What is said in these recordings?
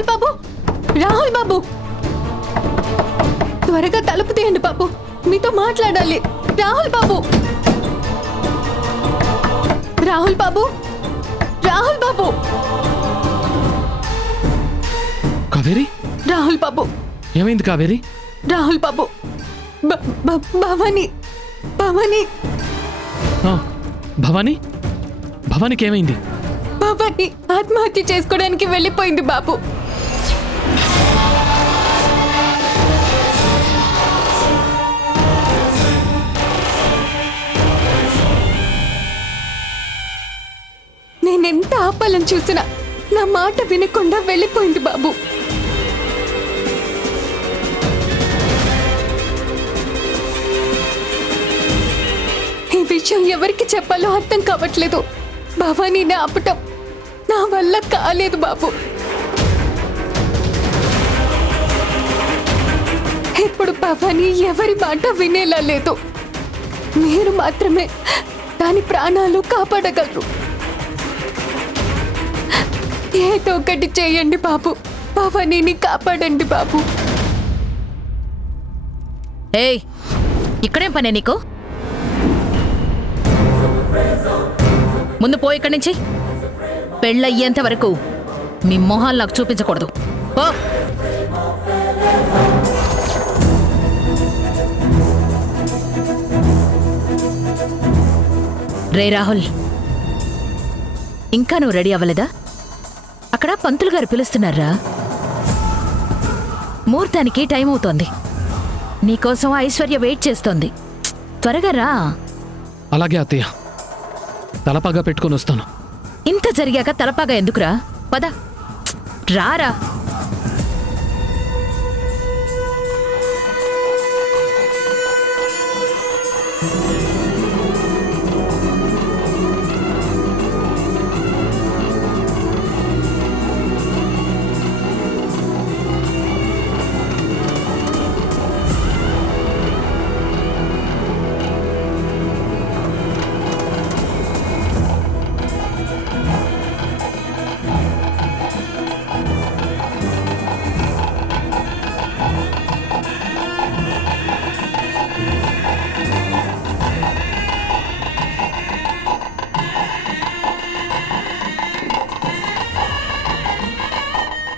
రాహుల్ బాబు, రాహుల్ బాబు, త్వరగా తలుపు తీయండి బాబు, మీతో మాట్లాడాలి. రాహుల్ బాబు, రాహుల్ బాబు, రాహుల్ బాబు. కావేరి, రాహుల్ బాబు, ఏమైంది కావేరి? రాహుల్ బాబు, భవానీ, భవానీ, ఆ, భవానీ, భవానీకి ఏమైంది? భవానీ ఆత్మహత్య చేసుకోవడానికి వెళ్ళిపోయింది బాబు. నేనెంత ఆపాలని చూసినా నా మాట వినకుండా వెళ్ళిపోయింది బాబు. ఈ విషయం ఎవరికి చెప్పాలో అర్థం కావట్లేదు. భవానీని ఆపటం నా వల్ల కాలేదు బాబు. ఇప్పుడు భవానీ ఎవరి మాట వినేలా లేదు. మీరు మాత్రమే దాని ప్రాణాలు కాపాడగలరు. ఏదో ఒకటి చేయండి బాబు, భవానీని కాపాడండి బాబు. ఏయ్, ఇక్కడేం పనే నీకు? ముందు పో ఇక్కడి నుంచి. పెళ్ళయ్యేంత వరకు మీ మొహాలు నాకు చూపించకూడదు. పో. రే రాహుల్, ఇంకా నువ్వు రెడీ అవ్వలేదా? అక్కడ పంతులు గారు పిలుస్తున్నారా? ముహూర్తానికి టైం అవుతోంది. నీకోసం ఐశ్వర్య వెయిట్ చేస్తోంది. త్వరగా రా. అలాగే అత్తయ్య, తలపాగా పెట్టుకొని వస్తాను. ఇంత జరిగాక తలపాగా ఎందుకురా? పద, రారా.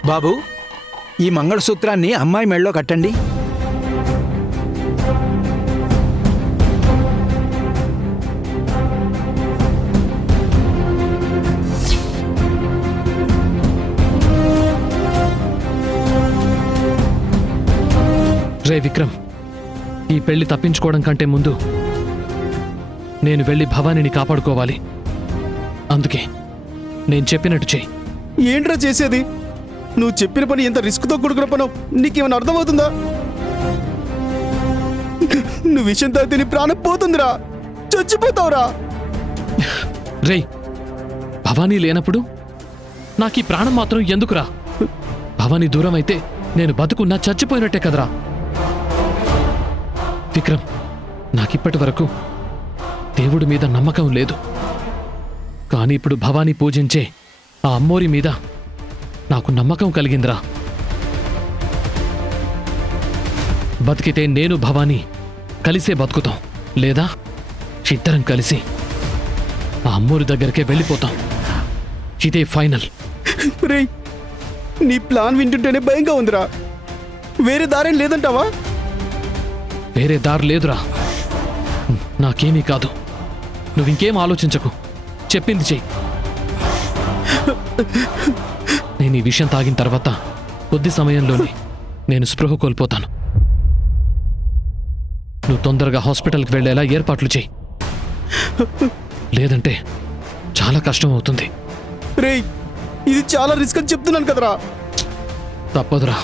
బాబు, ఈ మంగళసూత్రాన్ని అమ్మాయి మెడలో కట్టండి. రే విక్రమ్, ఈ పెళ్లి తప్పించుకోవడం కంటే ముందు నేను వెళ్ళి భవానీని కాపాడుకోవాలి. అందుకే నేను చెప్పినట్టు చెయ్యి. ఏంట్రా చేసేది? నువ్వు చెప్పిన పని ఎంత రిస్క్తో కూడుకున్న పనో నీకేమైనా అర్థమవుతుందా? నువ్వు విషయం తాగితే నీ ప్రాణం పోతుందిరా, చచ్చిపోతావురా. రే, భవానీ లేనప్పుడు నాకు ఈ ప్రాణం మాత్రం ఎందుకురా? భవానీ దూరం అయితే నేను బతుకున్నా చచ్చిపోయినట్టే కదరా. విక్రమ్, నాకిప్పటి వరకు దేవుడి మీద నమ్మకం లేదు. కానీ ఇప్పుడు భవానీ పూజించే ఆ అమ్మోరి మీద నాకు నమ్మకం కలిగిందిరా. బతికితే నేను భవానీ కలిసే బతుకుతాం, లేదా ఇద్దరం కలిసి ఆ అమ్మోరి దగ్గరికే వెళ్ళిపోతాం. ఇదే ఫైనల్. రేయ్, నీ ప్లాన్ వింటుంటేనే భయంగా ఉందిరా. వేరే దారేం లేదంటావా? వేరే దారి లేదురా. నాకేమీ కాదు, నువ్వింకేం ఆలోచించకు, చెప్పింది చెయ్యి. నేను ఈ విషయం తాగిన తర్వాత కొద్ది సమయంలోనే నేను స్పృహ కోల్పోతాను. నువ్వు తొందరగా హాస్పిటల్కి వెళ్ళేలా ఏర్పాట్లు చెయ్యి, లేదంటే చాలా కష్టం అవుతుంది. రేయ్, ఇది చాలా రిస్క్ అని చెప్తున్నాను కదరా. తప్పదురా.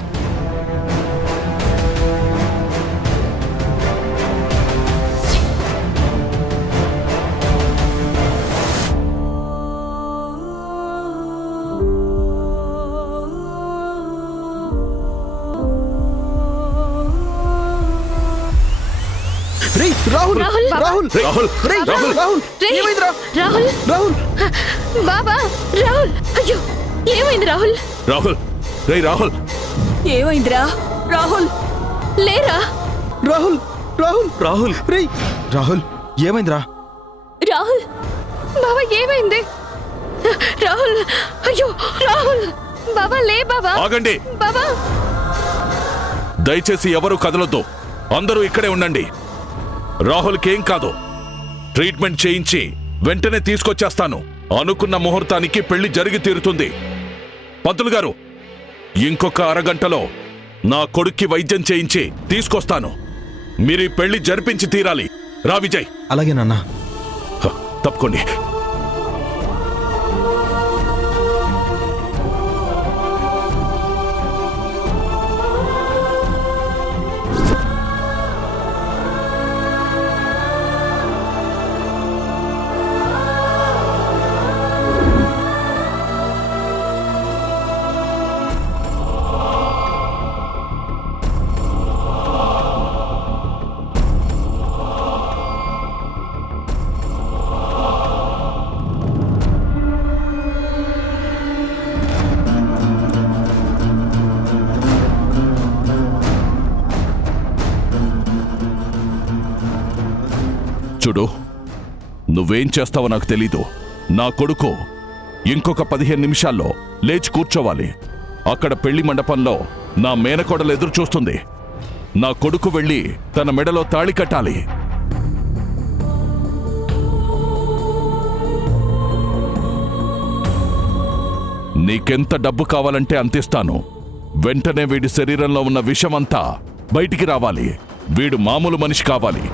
రాహుల్, రాహుల్, రాహుల్, రాహుల్, రేయ్, రాహుల్, రాహుల్, రేయ్, ఏమైందిరా? రాహుల్, రాహుల్, బాబా, రాహుల్, అయ్యో, ఏమైంది రాహుల్? రాహుల్, రేయ్ రాహుల్, ఏమైందిరా రాహుల్? లేరా? రాహుల్ రాహుల్ రాహుల్ రేయ్ రాహుల్ ఏమైందిరా? రాహుల్ బాబా ఏమైంది? రాహుల్ అయ్యో రాహుల్ బాబా లే బాబా. ఆగండి, బాబా దయచేసి ఎవరు కదలొద్దు, అందరూ ఇక్కడే ఉండండి. రాహుల్కేం కాదు, ట్రీట్మెంట్ చేయించి వెంటనే తీసుకొచ్చేస్తాను. అనుకున్న ముహూర్తానికి పెళ్లి జరిగి తీరుతుంది. పంతులు గారు, ఇంకొక అరగంటలో నా కొడుక్కి వైద్యం చేయించి తీసుకొస్తాను. మీరు ఈ పెళ్లి జరిపించి తీరాలి. రా విజయ్. అలాగే నాన్న. తప్పుకోండి. చూడు, నువ్వేం చేస్తావో నాకు తెలీదు. నా కొడుకు ఇంకొక 15 నిమిషాల్లో లేచి కూర్చోవాలి. అక్కడ పెళ్లి మండపంలో నా మేనకోడలు ఎదురు చూస్తుంది. నా కొడుకు వెళ్ళి తన మెడలో తాళి కట్టాలి. నీకెంత డబ్బు కావాలంటే అంతిస్తాను. వెంటనే వీడి శరీరంలో ఉన్న విషమంతా బయటికి రావాలి. వీడు మామూలు మనిషి కావాలి.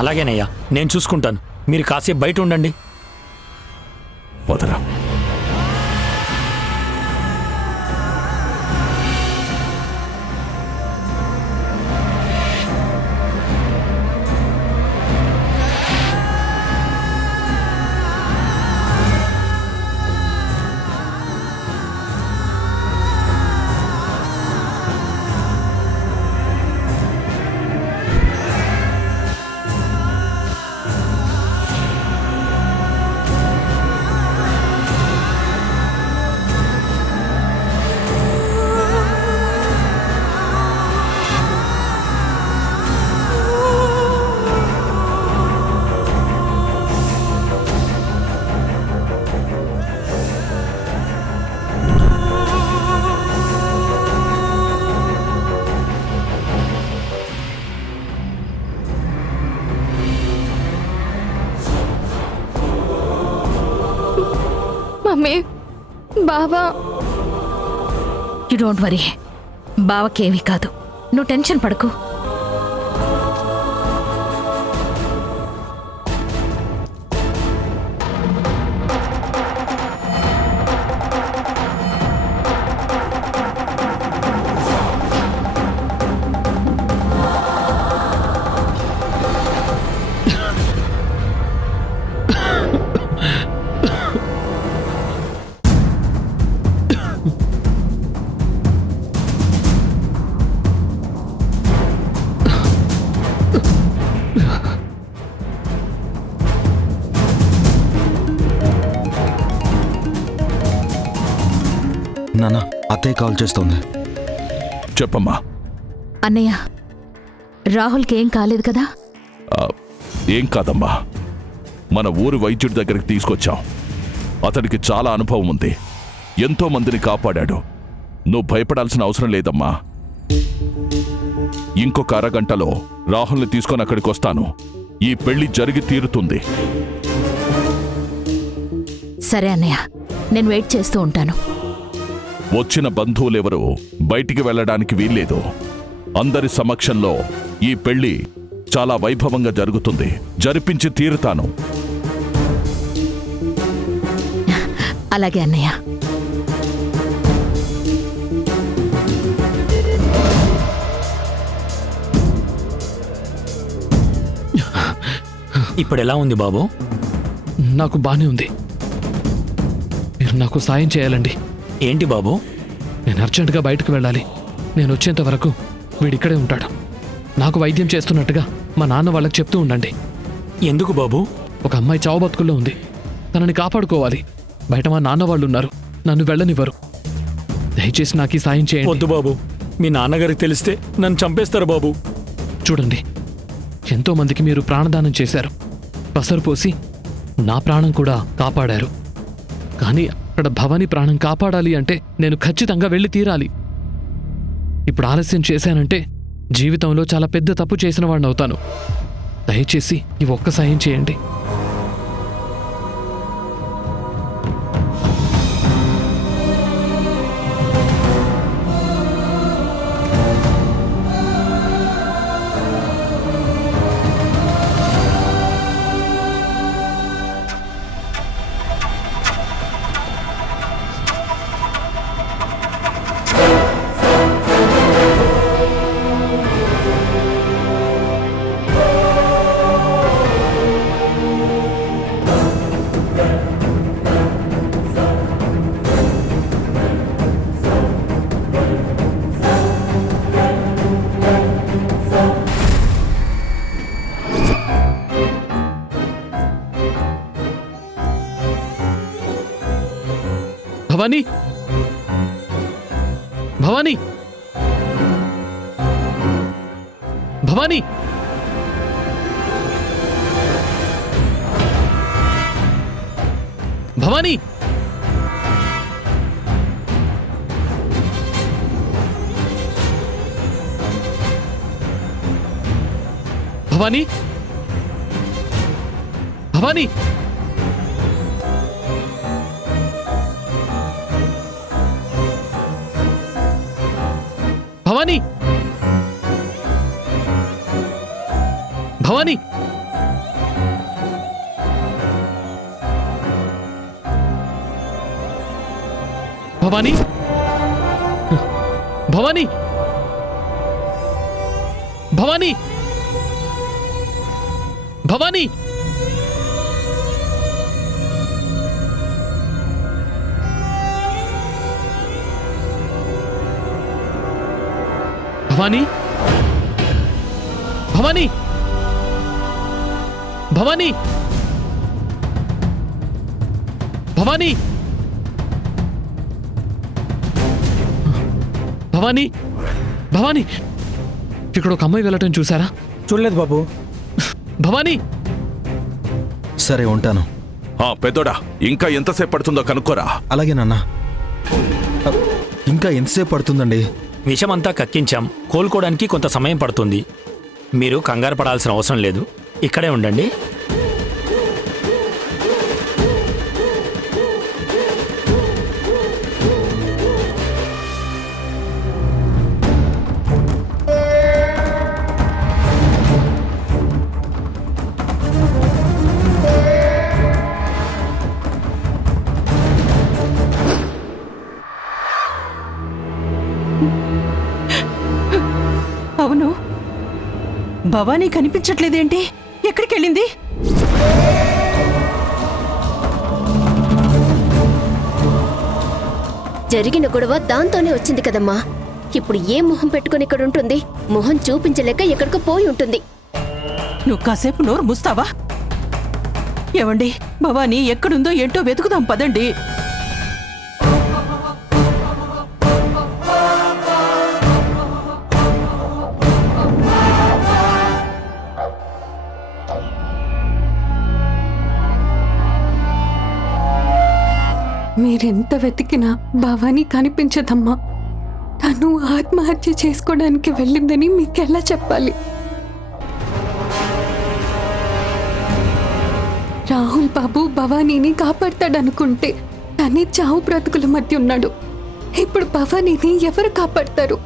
అలాగేనయ్యా, నేను చూసుకుంటాను. మీరు కాసేపు బయట ఉండండి. వదరా. మమ్మీ, బాబా. యు డోంట్ వరీ, బావకేమీ కాదు. నువ్వు టెన్షన్ పడకు. నాన్న, అత్తయ్య కాల్ చేస్తోంది. చెప్పమ్మా. అన్నయ్య, రాహుల్కి ఏం కాలేదు కదా? ఏం కాదమ్మా, మన ఊరి వైద్యుడి దగ్గరికి తీసుకొచ్చాం. అతడికి చాలా అనుభవం ఉంది, ఎంతో మందిని కాపాడాడు. నువ్వు భయపడాల్సిన అవసరం లేదమ్మా. ఇంకొక అరగంటలో రాహుల్ని తీసుకొని అక్కడికి వస్తాను. ఈ పెళ్లి జరిగి తీరుతుంది. సరే అన్నయ్య, నేను వెయిట్ చేస్తూ ఉంటాను. వచ్చిన బంధువులెవరూ బయటికి వెళ్ళడానికి వీల్లేదు. అందరి సమక్షంలో ఈ పెళ్లి చాలా వైభవంగా జరుగుతుంది. జరిపించి తీరుతాను. అలాగే అన్నయ్య. ఇప్పుడు ఎలా ఉంది బాబు? నాకు బానే ఉంది. మీరు నాకు సాయం చేయాలండి. ఏంటి బాబు? నేను అర్జెంటుగా బయటకు వెళ్ళాలి. నేను వచ్చేంత వరకు వీడిక్కడే ఉంటాడు. నాకు వైద్యం చేస్తున్నట్టుగా మా నాన్న వాళ్ళకి చెప్తూ ఉండండి. ఎందుకు బాబు? ఒక అమ్మాయి చావు బతుకుల్లో ఉంది. తనని కాపాడుకోవాలి. బయట మా నాన్న వాళ్ళు ఉన్నారు, నన్ను వెళ్ళనివ్వరు. దయచేసి నాకు ఈ సాయం చేయండి. వద్దు బాబు, మీ నాన్నగారికి తెలిస్తే నన్ను చంపేస్తారు బాబు. చూడండి, ఎంతో మందికి మీరు ప్రాణదానం చేశారు, పసరు పోసి నా ప్రాణం కూడా కాపాడారు. కానీ అక్కడ భవానీ ప్రాణం కాపాడాలి అంటే నేను ఖచ్చితంగా వెళ్ళి తీరాలి. ఇప్పుడు ఆలస్యం చేశానంటే జీవితంలో చాలా పెద్ద తప్పు చేసిన వాడిని అవుతాను. దయచేసి ఈ ఒక్క సాయం చేయండి. భవానీ, భవానీ, భవానీ, భవానీ, భవానీ, భవానీ, భవానీ, భవానీ, భవానీ, భవానీ, భవానీ, భవానీ, భవానీ, భవానీ, భవానీ, భవానీ, భవానీ, భవానీ, ఇక్కడ ఒక అమ్మాయి వెళ్ళటం చూసారా? చూడలేదు బాబు. భవానీ, సరే ఉంటాను. పెద్దోడా, ఇంకా ఎంతసేపు పడుతుందో కనుక్కోరా. అలాగే నాన్న. ఇంకా ఎంతసేపు పడుతుందండి? విషమంతా కక్కించాం, కోలుకోవడానికి కొంత సమయం పడుతుంది. మీరు కంగారు పడాల్సిన అవసరం లేదు, ఇక్కడే ఉండండి. అవును, భవానీ కనిపించట్లేదేంటి? ఎక్కడికి వెళ్ళింది? జరిగిన గొడవ దాంతోనే వచ్చింది కదమ్మా. ఇప్పుడు ఏ మొహం పెట్టుకుని ఇక్కడ ఉంటుంది? మొహం చూపించలేక ఎక్కడికో పోయి ఉంటుంది. నువ్వు కాసేపు నోరు మూస్తావా? ఏవండి, భవానీ ఎక్కడుందో ఏంటో వెతుకుదాం పదండి. మీరెంత వెతికినా భవానీ కనిపించదమ్మా. తను ఆత్మహత్య చేసుకోవడానికి వెళ్ళిందని మీకెలా చెప్పాలి? రాహుల్ బాబు భవానీని కాపాడతాడనుకుంటే తనే చావు బ్రతుకుల మధ్య ఉన్నాడు. ఇప్పుడు భవానీని ఎవరు కాపాడతారు?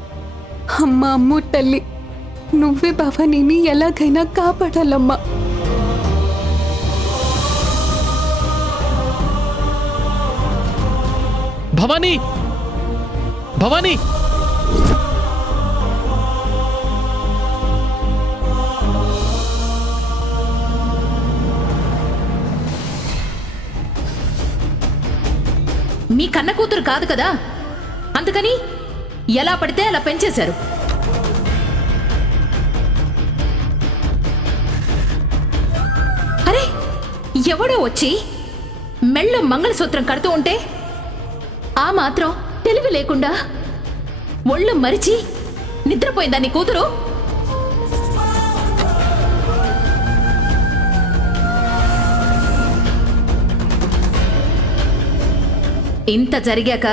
అమ్మ తల్లి, నువ్వే భవానీని ఎలాగైనా కాపాడాలమ్మా. భవానీ, భవానీ, మీ కన్న కూతురు కాదు కదా, అందుకని ఎలా పడితే అలా పెంచేశారు. అరే, ఎవడో వచ్చి మెళ్ళో మంగళసూత్రం కడుతూ ఉంటే ఆ మాత్రం తెలివి లేకుండా ఒళ్ళు మరిచి నిద్రపోయిందా నీ కూతురు? ఇంత జరిగాక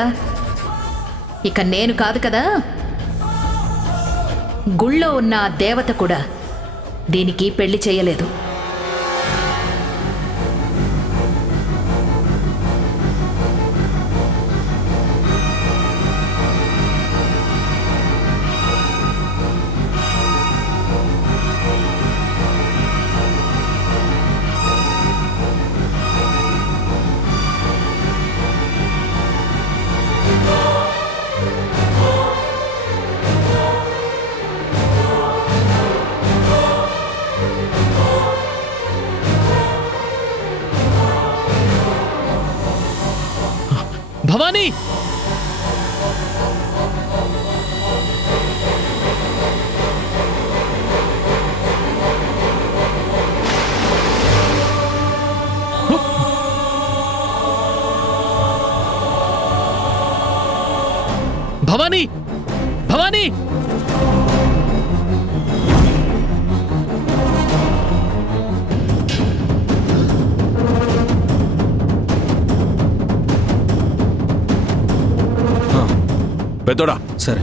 ఇక నేను కాదు కదా, గుళ్ళో ఉన్న ఆ దేవత కూడా దీనికి పెళ్లి చేయలేదు. భవానీ, భవానీ, భవానీ! పెద్దోడా, సరే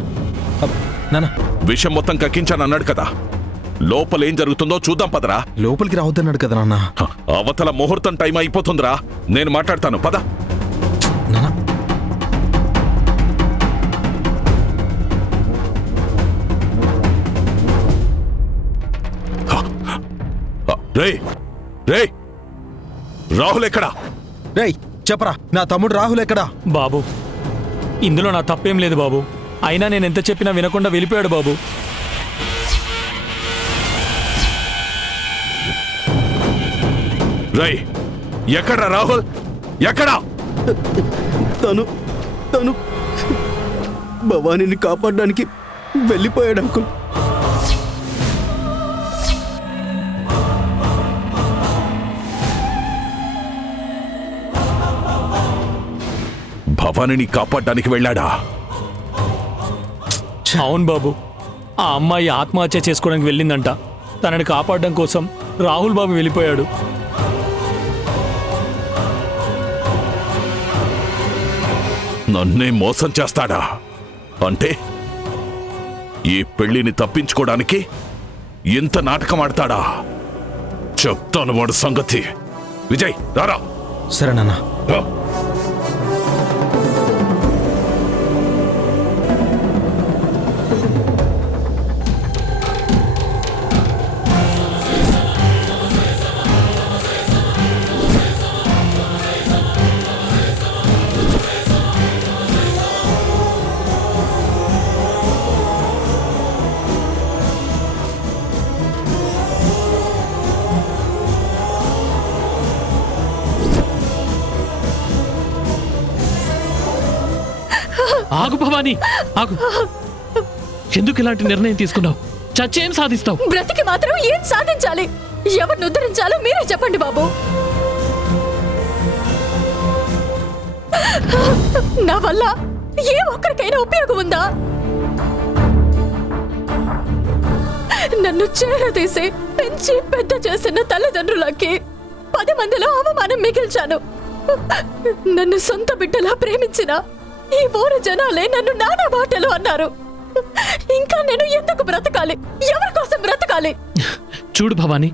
నాన్న, విషయం మొత్తం కక్కించాను అన్నాడు కదా, లోపలేం జరుగుతుందో చూద్దాం పదరా. లోపలికి రావద్దన్నాడు కదా నాన్న. అవతల ముహూర్తం టైం అయిపోతుందిరా, నేను మాట్లాడతాను పద. నాన్న, రే రే, రాహుల్ ఎక్కడా? రేయ్ చెప్పరా, నా తమ్ముడు రాహుల్ ఎక్కడా? బాబు, ఇందులో నా తప్పేం లేదు బాబు. అయినా నేను ఎంత చెప్పినా వినకుండా వెళ్ళిపోయాడు బాబు. రే, ఎక్కడా రాహుల్, ఎక్కడా? తను భవానీని కాపాడడానికి వెళ్ళిపోయాడు అంకుల్. భవానీని కాపాడడానికి వెళ్ళాడా? అవును బాబు, ఆ అమ్మాయి ఆత్మహత్య చేసుకోవడానికి వెళ్ళిందంట. తనని కాపాడడం కోసం రాహుల్ బాబు వెళ్ళిపోయాడు. నన్నే మోసం చేస్తాడా? అంటే ఈ పెళ్లిని తప్పించుకోవడానికి ఇంత నాటకం ఆడతాడా? చెప్తాను వాడు సంగతి. విజయ్ రారా. సరే నాన్న. రా. ఆగు భవానీ, ఆగు. ఎందుకు ఇలాంటి నిర్ణయం తీసుకున్నావు? చచ్చేం సాధిస్తావు? బ్రతికి మాత్రం ఏం సాధించాలి? ఎవరిని ఉద్ధరించాలో మీరే చెప్పండి బాబు. నా వల్ల ఏ ఒక్కరికైనా ఉపయోగం ఉందా? నన్ను చేరదీసి పెంచి పెద్ద చేసిన తల్లిదండ్రులకి 10 మందిలో అవమానం మిగిల్చాను. నన్ను సొంత బిడ్డలా ప్రేమించిన ఈ ఊరు జనాలే నన్ను నానా మాటలు అన్నారు. ఇంకా నేను ఎందుకు బ్రతకాలి? ఎవరి కోసం బ్రతకాలి? చూడు భవానీ,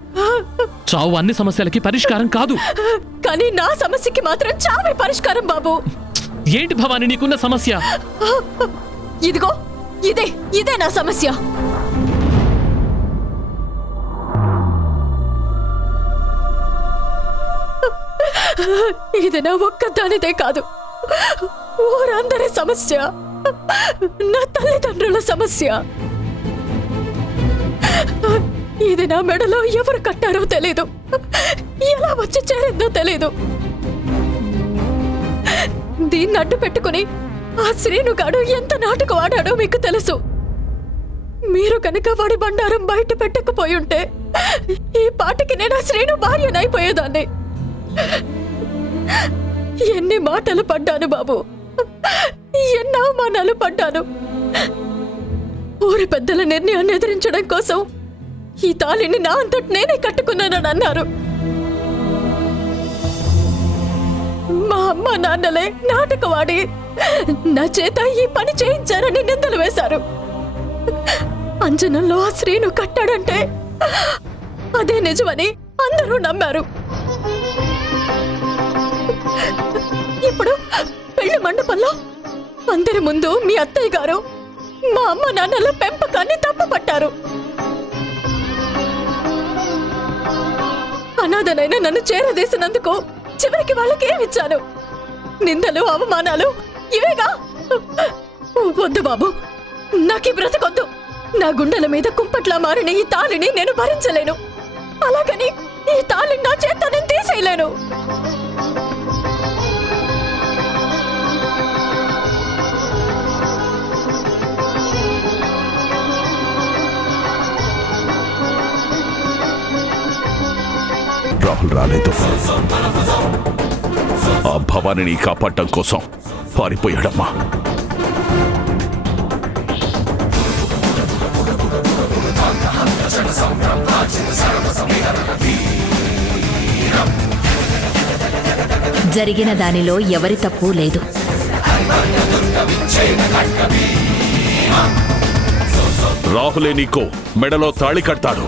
చావు అన్ని సమస్యలకి పరిష్కారం కాదు. కానీ నా సమస్యకి మాత్రం చావే పరిష్కారం బాబు. ఏంటి భవానీ నీకున్న సమస్య? ఇదిగో ఇదే నా సమస్య. ఇది నా ఒక్కదానిదే కాదు, ఊరందరి సమస్య, నా తల్లిదండ్రుల సమస్య. ఇది నా మెడలో ఎవరు కట్టారో తెలీదు, ఎలా వచ్చి చేరిందో తెలీదు. దీన్ని అడ్డు పెట్టుకుని ఆ శ్రీనుగాడు ఎంత నాటకం ఆడాడో మీకు తెలుసు. మీరు కనుక వాడి బండారం బయట పెట్టకపోయి ఉంటే ఈ పాటికి నేను ఆ శ్రీను భార్యనైపోయేదాన్ని. ఎన్ని మాటలు పడ్డాను బాబు, ఎన్నో అవమానాలు పడ్డాను. ఊరి పెద్దల నిర్ణయాన్ని ఎదిరించడం కోసం ఈ తాళిని నా అంతటి నేనే కట్టుకున్నానని అన్నారు. మా అమ్మ నాన్నలే నాటకవాడి నా చేత ఈ పని చేయించారని నిందలు వేశారు. అంజనంలో ఆ శ్రీను కట్టాడంటే అదే నిజమని అందరూ నమ్మారు. ఇప్పుడు పెళ్లి మండపంలో అందరి ముందు మీ అత్తయ్య గారు మా అమ్మ నాన్నల పెంపకాన్ని తప్పుపట్టారు. అనాథనైనా నన్ను చేరదీసినందుకు చివరికి వాళ్ళకి ఏమిచ్చాను? నిందలు అవమానాలు ఇవేగా? వద్దు బాబు, నాకు ఈ బ్రతకొద్దు. నా గుండెల మీద కుంపట్లా మారిన ఈ తాళిని నేను భరించలేను. అలాగని ఈ తాళిని నా చేత నేను తీసేయలేను. రాహుల్ రాలేదు. ఆ భవానిని కాపాడటం కోసం పారిపోయాడమ్మా. జరిగిన దానిలో ఎవరి తప్పు లేదు. రాహులే నీకు మెడలో తాళి కడతాడు.